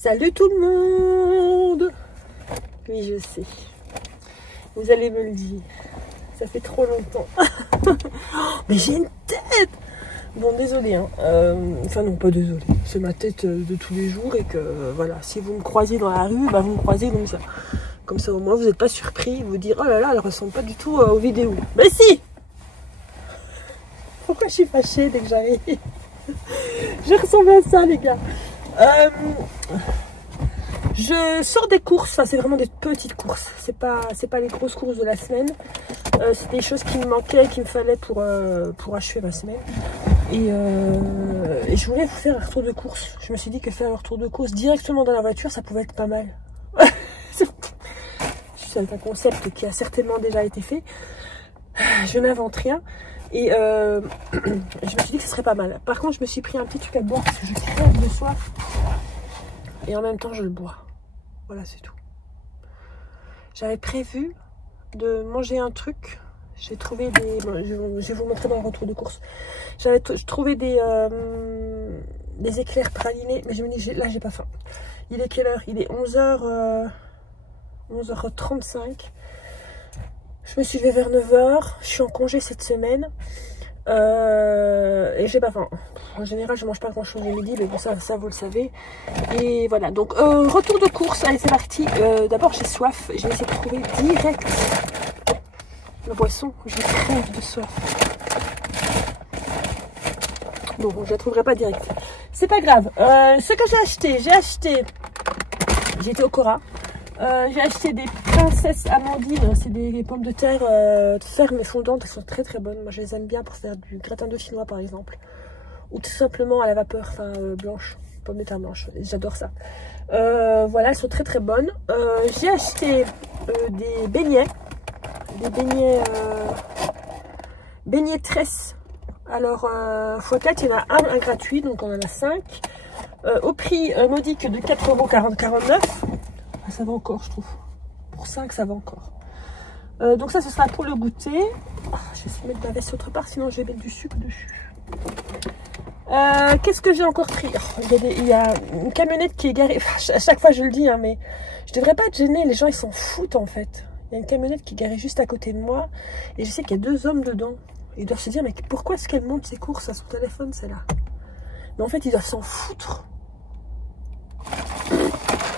Salut tout le monde! Oui, je sais. Vous allez me le dire. Ça fait trop longtemps. Mais j'ai une tête! Bon, désolé. Hein. Enfin, non, pas désolé. C'est ma tête de tous les jours et que, voilà, si vous me croisez dans la rue, bah, vous me croisez comme ça. Comme ça, au moins, vous n'êtes pas surpris. Vous dire, oh là là, elle ressemble pas du tout aux vidéos. Mais si! Pourquoi je suis fâchée dès que j'arrive? Je ressemble à ça, les gars. Je sors des courses, enfin, c'est vraiment des petites courses, c'est pas les grosses courses de la semaine, c'est des choses qui me manquaient, qu'il me fallait pour achever ma semaine, et je voulais vous faire un retour de course. Je me suis dit que faire un retour de course directement dans la voiture, ça pouvait être pas mal. C'est un concept qui a certainement déjà été fait, je n'invente rien. Et je me suis dit que ce serait pas mal. Par contre, je me suis pris un petit truc à boire parce que je crève de soif. Et en même temps, je le bois. Voilà, c'est tout. J'avais prévu de manger un truc. J'ai trouvé des... Bon, je vais vous montrer dans le retour de course. J'avais trouvé des éclairs pralinés. Mais je me dis, là, j'ai pas faim. Il est quelle heure? Il est 11h35. Je me suis levée vers 9h, je suis en congé cette semaine et j'ai pas faim. En général, je mange pas grand chose le midi, mais bon, ça vous le savez. Et voilà, donc retour de course, allez, c'est parti. D'abord, j'ai soif, je vais essayer de trouver direct la boisson. Je crève de soif. Bon, je la trouverai pas direct. C'est pas grave. Ce que j'ai acheté, j'ai été au Cora. J'ai acheté des princesses amandines, c'est des pommes de terre fermes et fondantes, elles sont très très bonnes. Moi je les aime bien pour faire du gratin dauphinois par exemple, ou tout simplement à la vapeur, enfin blanche, pommes de terre blanches, j'adore ça. Voilà, elles sont très très bonnes. J'ai acheté des beignets tresse. Alors fois 4, il y en a un gratuit, donc on en a 5, au prix modique de 4,49 €. Ça va encore, je trouve. Pour 5, ça va encore. Donc ça, ce sera pour le goûter. Oh, je vais essayer de mettre ma veste autre part, sinon je vais mettre du sucre dessus. Qu'est-ce que j'ai encore pris? Il y a une camionnette qui est garée. Enfin, à chaque fois, je le dis, hein, mais je devrais pas être gênée. Les gens, ils s'en foutent, en fait. Il y a une camionnette qui est garée juste à côté de moi. Et je sais qu'il y a 2 hommes dedans. Ils doivent se dire, mais pourquoi est-ce qu'elle monte ses courses à son téléphone, celle-là? Mais en fait, ils doivent s'en foutre.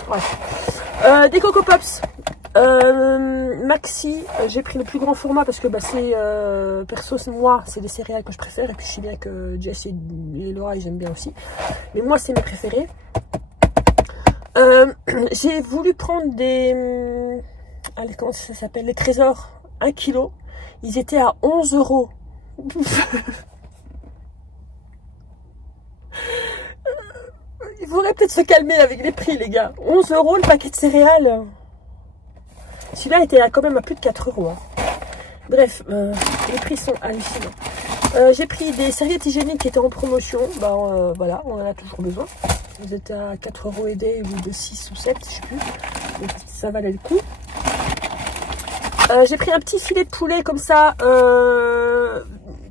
Ouais. Des Coco Pops Maxi, j'ai pris le plus grand format parce que bah, c'est perso, moi c'est des céréales que je préfère, et puis je sais bien que Jess et Laura ils aiment bien aussi, mais moi c'est mes préférés. J'ai voulu prendre des allez, comment ça s'appelle, les trésors 1 kg, ils étaient à 11 €. Il faudrait peut-être se calmer avec les prix, les gars. 11 € le paquet de céréales. Celui-là était quand même à plus de 4 €. Hein. Bref, les prix sont hallucinants. J'ai pris des serviettes hygiéniques qui étaient en promotion. Ben, voilà, on en a toujours besoin. Ils étaient à 4 € et des, ou de 6 ou 7, je sais plus. Donc ça valait le coup. J'ai pris un petit filet de poulet comme ça.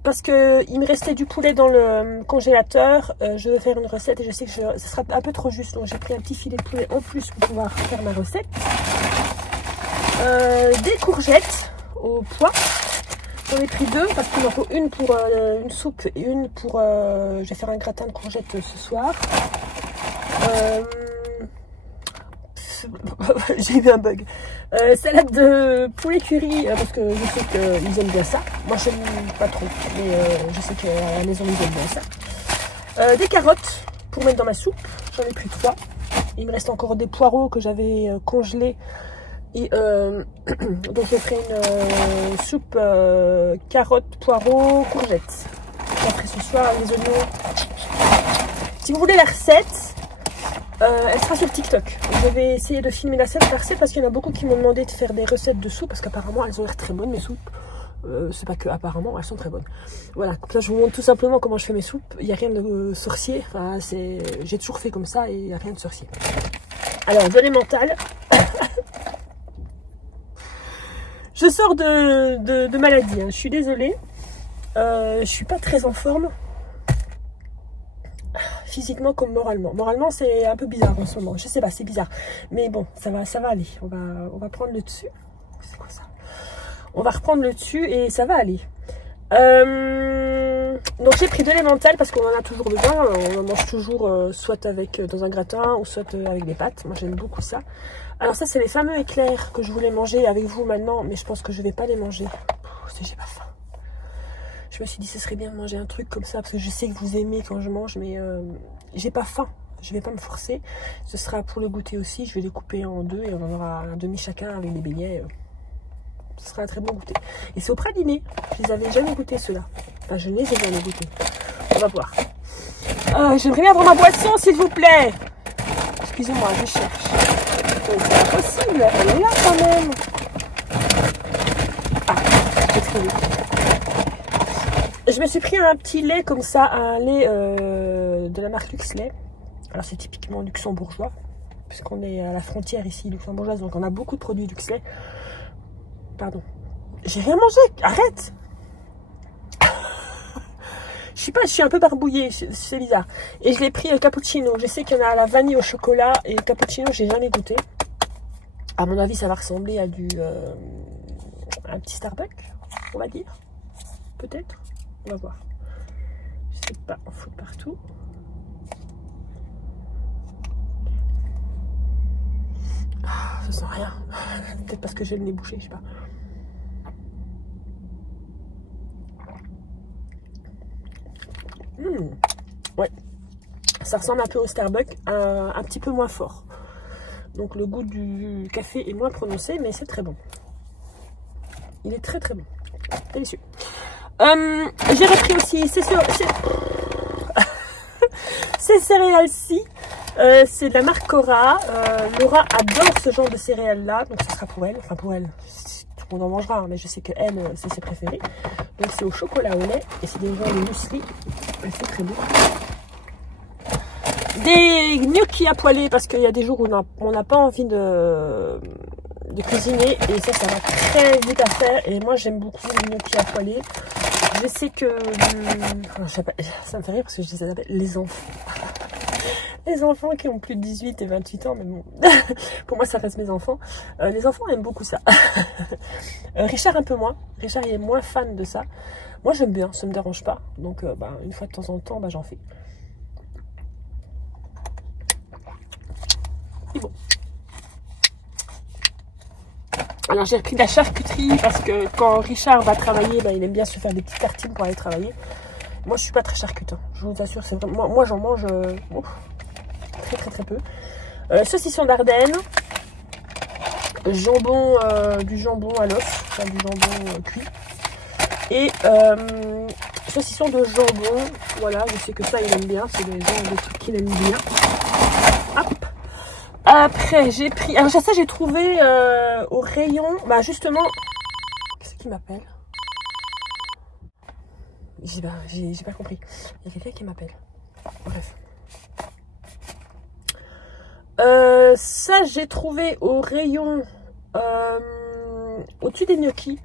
Parce que il me restait du poulet dans le congélateur. Je vais faire une recette et je sais que ce sera un peu trop juste. Donc j'ai pris un petit filet de poulet en plus pour pouvoir faire ma recette. Des courgettes au pois. J'en ai pris 2 parce qu'il en faut une pour une soupe et une pour... je vais faire un gratin de courgettes ce soir. J'ai eu un bug. Salade de poulet curry, parce que je sais qu'ils aiment bien ça. Moi je n'aime pas trop, mais je sais qu'à la maison ils aiment bien ça. Des carottes pour mettre dans ma soupe, j'en ai pris 3. Il me reste encore des poireaux que j'avais congelés. Et donc je ferai une soupe carottes, poireaux, courgettes. Après ce soir les oignons. Si vous voulez la recette, elle sera sur TikTok. Je vais essayer de filmer la recette parce qu'il y en a beaucoup qui m'ont demandé de faire des recettes de soupe parce qu'apparemment elles ont l'air très bonnes mes soupes. C'est pas que apparemment, elles sont très bonnes. Voilà, donc là je vous montre tout simplement comment je fais mes soupes. Il n'y a rien de sorcier, enfin, j'ai toujours fait comme ça et il n'y a rien de sorcier. Alors, données mentales. Je sors de maladie, hein. Je suis désolée. Je suis pas très en forme. physiquement comme moralement. Moralement, c'est un peu bizarre en ce moment. Je sais pas, c'est bizarre. Mais bon, ça va aller. On va prendre le dessus. C'est quoi ça? On va reprendre le dessus et ça va aller. Donc j'ai pris de l'emmental parce qu'on en a toujours besoin. On en mange toujours soit avec dans un gratin ou soit avec des pâtes. Moi j'aime beaucoup ça. Alors ça c'est les fameux éclairs que je voulais manger avec vous maintenant, mais je pense que je vais pas les manger. J'ai pas faim. Je me suis dit ce serait bien de manger un truc comme ça parce que je sais que vous aimez quand je mange, mais j'ai pas faim. Je vais pas me forcer. Ce sera pour le goûter aussi. Je vais les couper en deux et on en aura un demi chacun avec des beignets. Ce sera un très bon goûter. Et c'est au praliné. Je les avais jamais goûté ceux-là. Enfin, je ne les ai jamais goûtés. On va voir. J'aimerais bien avoir ma boisson, s'il vous plaît. Excusez-moi, je cherche. C'est pas possible. Elle est là quand même. Ah, j'ai trouvé. Je me suis pris un petit lait comme ça, un lait de la marque Luxlait. Alors c'est typiquement luxembourgeois, puisqu'on est à la frontière ici luxembourgeoise, donc on a beaucoup de produits Luxlait. Pardon. J'ai rien mangé. Arrête. Je suis un peu barbouillée. C'est bizarre. Et je l'ai pris cappuccino. Je sais qu'il y en a à la vanille au chocolat. Et le cappuccino, j'ai jamais goûté. À mon avis, ça va ressembler à un petit Starbucks, on va dire. Peut-être. On va voir. Je sais pas. On fout partout. Ah, ça sent rien. Peut-être parce que j'ai le nez bouché, je sais pas. Ouais, ça ressemble un peu au Starbucks, un petit peu moins fort. Donc le goût du café est moins prononcé, mais c'est très bon. Il est très très bon, délicieux. J'ai repris aussi ces céréales-ci. C'est de la marque Cora. Laura adore ce genre de céréales là, donc ce sera pour elle. Enfin pour elle, tout le monde en mangera, hein, mais je sais que elle, c'est ses préférés. Donc c'est au chocolat au lait et c'est des genres de muesli. C'est très bon. Des gnocchis à poêler parce qu'il y a des jours où on n'a pas envie de cuisiner et ça va très vite à faire. Et moi j'aime beaucoup les gnocchis à poêler. Je sais que ça me fait rire parce que je les appelle les enfants. Les enfants qui ont plus de 18 et 28 ans, mais bon, pour moi ça reste mes enfants. Les enfants aiment beaucoup ça. Richard un peu moins. Richard il est moins fan de ça. Moi j'aime bien, ça me dérange pas. Donc une fois de temps en temps, j'en fais. Et bon. Alors j'ai repris de la charcuterie parce que quand Richard va travailler, il aime bien se faire des petites tartines pour aller travailler. Moi je suis pas très charcute, hein. Je vous assure, c'est vraiment. Moi j'en mange très peu. Saucisson d'Ardenne, jambon, du jambon à l'os, enfin du jambon cuit. Et saucisson de jambon, voilà, je sais que ça il aime bien, c'est le genre de truc qu'il aime bien. Hop. Après j'ai pris, alors ça j'ai trouvé au rayon, justement, qu'est-ce qui m'appelle? J'ai pas compris, il y a quelqu'un qui m'appelle, bref. Ça j'ai trouvé au rayon au-dessus des gnocchis.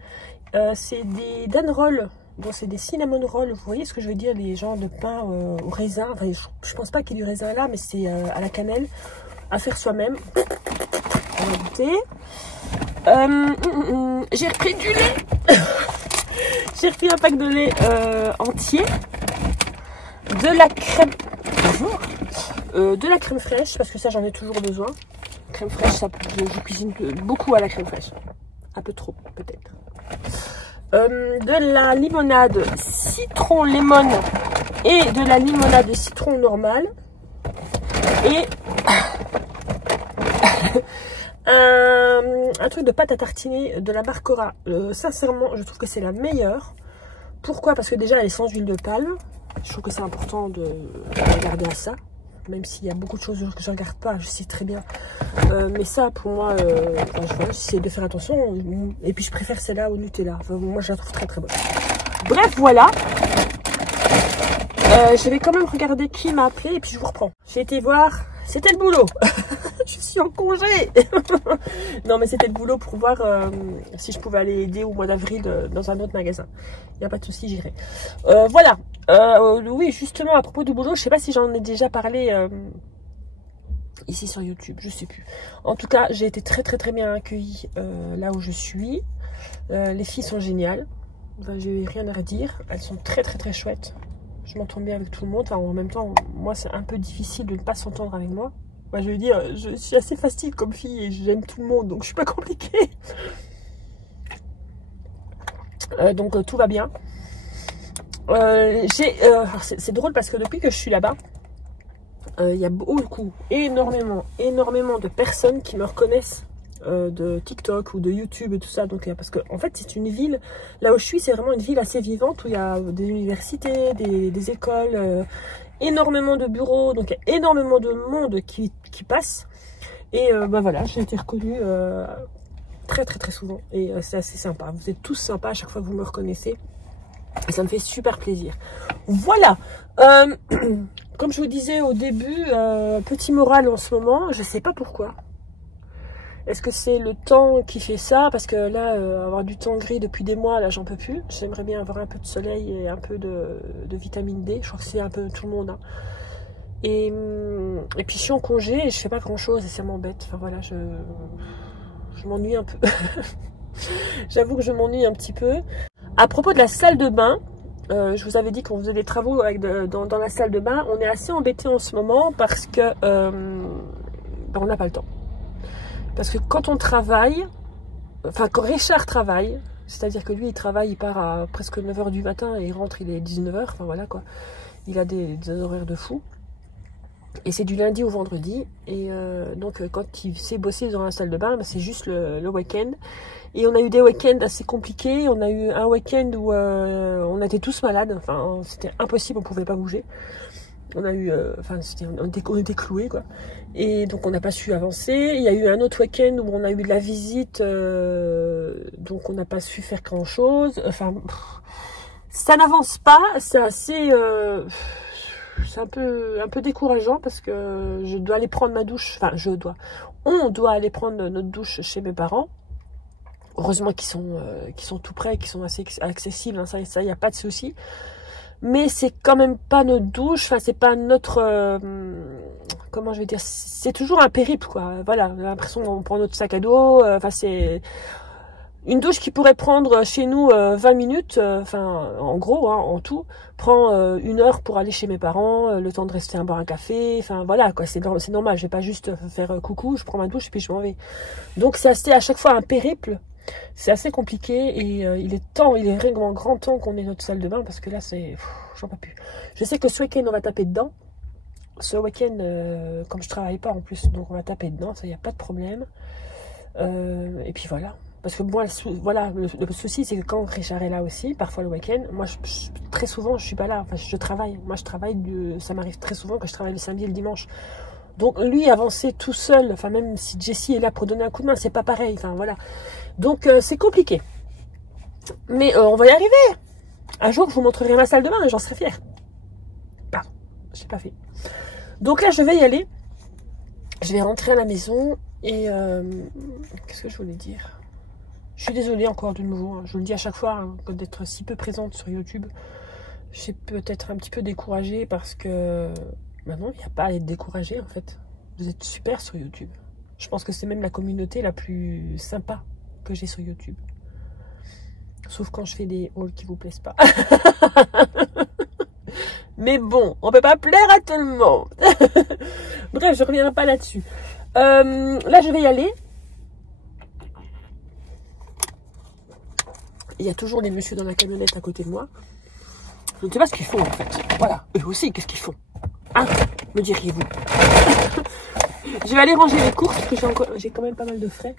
C'est des dan rolls. Bon, c'est des cinnamon rolls. Vous voyez ce que je veux dire, les genres de pain au raisin. Enfin, je pense pas qu'il y ait du raisin là, mais c'est à la cannelle à faire soi-même. On va goûter. J'ai repris du lait. J'ai repris un pack de lait entier, de la crème. Bonjour. De la crème fraîche parce que ça j'en ai toujours besoin. Crème fraîche, ça, je cuisine beaucoup à la crème fraîche, un peu trop peut-être. De la limonade citron lemon et de la limonade citron normale et un truc de pâte à tartiner de la marque Cora. Sincèrement je trouve que c'est la meilleure. Pourquoi? Parce que déjà elle est sans huile de palme. Je trouve que c'est important de regarder à ça. Même s'il y a beaucoup de choses que je ne regarde pas, je sais très bien. Mais ça, pour moi, j'essaie de faire attention. Et puis, je préfère celle-là au Nutella. Enfin, moi, je la trouve très, très bonne. Bref, voilà. Je vais quand même regarder qui m'a appelé et puis je vous reprends. J'ai été voir. C'était le boulot. Je suis en congé. Non, mais c'était le boulot pour voir si je pouvais aller aider au mois d'avril dans un autre magasin. Il n'y a pas de souci, j'irai. Voilà. Oui, justement, à propos du boulot, je sais pas si j'en ai déjà parlé ici sur YouTube, je sais plus. En tout cas, j'ai été très bien accueillie là où je suis. Les filles sont géniales. Enfin, j'ai rien à redire. Elles sont très chouettes. Je m'entends bien avec tout le monde. Enfin, en même temps, moi, c'est un peu difficile de ne pas s'entendre avec moi. Moi, je veux dire, je suis assez facile comme fille et j'aime tout le monde, donc je suis pas compliquée. Donc tout va bien. C'est drôle parce que depuis que je suis là-bas, il y a énormément de personnes qui me reconnaissent de TikTok ou de YouTube et tout ça. Donc, parce que en fait, c'est une ville, là où je suis, c'est vraiment une ville assez vivante où il y a des universités, des écoles, énormément de bureaux, donc il y a énormément de monde qui passe. Et bah voilà, j'ai été reconnue très souvent. Et c'est assez sympa. Vous êtes tous sympas à chaque fois que vous me reconnaissez. Et ça me fait super plaisir. Voilà. Comme je vous disais au début, petit moral en ce moment. Je sais pas pourquoi. Est-ce que c'est le temps qui fait ça? Parce que là, avoir du temps gris depuis des mois, là, j'en peux plus. J'aimerais bien avoir un peu de soleil et un peu de vitamine D. Je crois que c'est un peu tout le monde. Hein. Et puis, je suis en congé et je fais pas grand-chose et ça m'embête. Enfin, voilà, je m'ennuie un peu. J'avoue que je m'ennuie un petit peu. À propos de la salle de bain, je vous avais dit qu'on faisait des travaux dans la salle de bain. On est assez embêtés en ce moment parce que on n'a pas le temps. Parce que quand on travaille, enfin quand Richard travaille, c'est-à-dire que lui il travaille, il part à presque 9 h du matin et il rentre, il est 19 h, enfin voilà quoi. Il a des horaires de fou. Et c'est du lundi au vendredi. Et donc quand il sait bosser dans la salle de bain, bah, c'est juste le week-end. Et on a eu des week-ends assez compliqués. On a eu un week-end où on était tous malades. Enfin, c'était impossible, on pouvait pas bouger. On a eu, enfin, on était cloués, quoi. Et donc, on n'a pas su avancer. Il y a eu un autre week-end où on a eu de la visite. Donc, on n'a pas su faire grand-chose. Enfin, ça n'avance pas. C'est assez... c'est un peu décourageant parce que je dois aller prendre ma douche. Enfin, on doit aller prendre notre douche chez mes parents. Heureusement qu'ils sont tout près, qu'ils sont assez accessibles. Hein, ça, il n'y a pas de souci. Mais c'est quand même pas notre douche. Enfin, c'est pas notre... comment je vais dire? C'est toujours un périple, quoi. Voilà, on a l'impression qu'on prend notre sac à dos. Enfin, c'est... Une douche qui pourrait prendre chez nous 20 minutes, enfin en gros, hein, en tout, prend 1 heure pour aller chez mes parents, le temps de rester à boire un café, enfin voilà quoi, c'est normal, je vais pas juste faire coucou, je prends ma douche et puis je m'en vais. Donc c'est assez à chaque fois un périple, c'est assez compliqué et il est vraiment grand temps qu'on ait notre salle de bain parce que là c'est, j'en peux plus. Je sais que ce week-end on va taper dedans, ce week-end comme je travaille pas en plus, donc on va taper dedans, ça y a pas de problème. Et puis voilà. Parce que moi, voilà, le souci, c'est que quand Richard est là aussi, parfois le week-end, moi, très souvent, je suis pas là. Enfin, je travaille. Moi, je travaille, ça m'arrive très souvent que je travaille le samedi et le dimanche. Donc, lui, avancer tout seul, enfin, même si Jessie est là pour donner un coup de main, c'est pas pareil. Enfin, voilà. Donc, c'est compliqué. Mais on va y arriver. Un jour, je vous montrerai ma salle de bain et j'en serai fière. Pardon, je l'ai pas fait. Donc là, je vais y aller. Je vais rentrer à la maison et... qu'est-ce que je voulais dire ? Je suis désolée encore de nouveau, hein. Je vous le dis à chaque fois, hein, d'être si peu présente sur YouTube. Je suis peut-être un petit peu découragée parce que... Maintenant, il n'y a pas à être découragée en fait. Vous êtes super sur YouTube. Je pense que c'est même la communauté la plus sympa que j'ai sur YouTube. Sauf quand je fais des hauls qui vous plaisent pas. Mais bon, on peut pas plaire à tout le monde. Bref, je reviendrai pas là-dessus. Là, je vais y aller. Il y a toujours des messieurs dans la camionnette à côté de moi. Je ne sais pas ce qu'ils font en fait. Voilà, eux aussi, qu'est-ce qu'ils font? Hein? Me diriez-vous? Je vais aller ranger les courses parce que j'ai quand même pas mal de frais.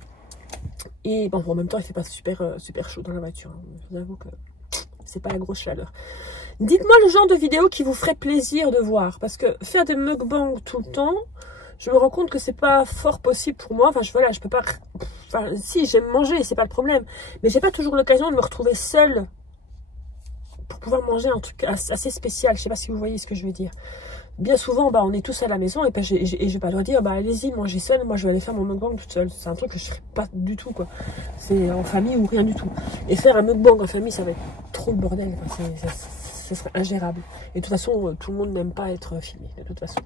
Et bon, en même temps, il fait pas super chaud dans la voiture. Je vous avoue que c'est pas la grosse chaleur. Dites-moi le genre de vidéo qui vous ferait plaisir de voir. Parce que faire des mukbangs tout le temps, je me rends compte que c'est pas fort possible pour moi. Enfin, voilà, je peux pas... Enfin, si, j'aime manger, c'est pas le problème. Mais j'ai pas toujours l'occasion de me retrouver seule pour pouvoir manger un truc assez spécial. Je sais pas si vous voyez ce que je veux dire. bien souvent, on est tous à la maison et ben, je vais pas leur dire, allez-y, mangez seul, moi je vais aller faire mon mukbang toute seule. C'est un truc que je ferai pas du tout, quoi. C'est en famille ou rien du tout. Et faire un mukbang en famille, ça va être trop le bordel. Enfin, ce serait ingérable. Et de toute façon, tout le monde n'aime pas être filmé, de toute façon.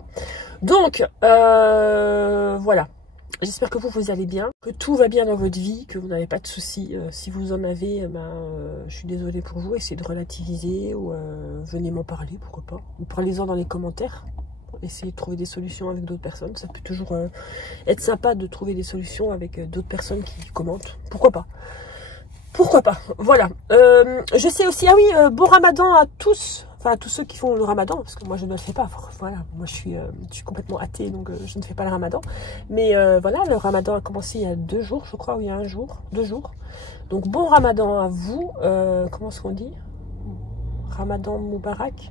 Donc, voilà. J'espère que vous allez bien, que tout va bien dans votre vie, que vous n'avez pas de soucis. Si vous en avez, je suis désolée pour vous. Essayez de relativiser ou venez m'en parler, pourquoi pas. Ou parlez-en dans les commentaires. Essayez de trouver des solutions avec d'autres personnes. Ça peut toujours être sympa de trouver des solutions avec d'autres personnes qui commentent. Pourquoi pas? Pourquoi pas? Voilà. Je sais aussi, ah oui, bon ramadan à tous. Enfin, à tous ceux qui font le ramadan, parce que moi je ne le fais pas. Voilà, moi je suis complètement athée, donc je ne fais pas le ramadan. Mais voilà, le ramadan a commencé il y a 2 jours, je crois, ou il y a 2 jours. Donc bon ramadan à vous. Comment est-ce qu'on dit? Ramadan Moubarak?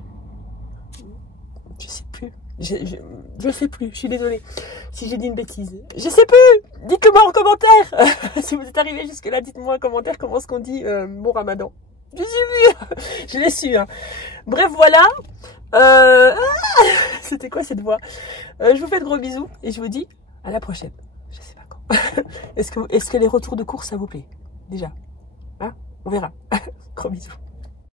Je sais plus. Je sais plus, je suis désolée si j'ai dit une bêtise. Je sais plus. Dites-le-moi en commentaire. Si vous êtes arrivé jusque là, dites-moi en commentaire comment est-ce qu'on dit bon ramadan. Je suis vu. Je l'ai su, hein. Bref, voilà. C'était quoi cette voix? Je vous fais de gros bisous et je vous dis à la prochaine. Je sais pas quand. Est-ce que les retours de course, ça vous plaît? Déjà, hein? On verra. Gros bisous.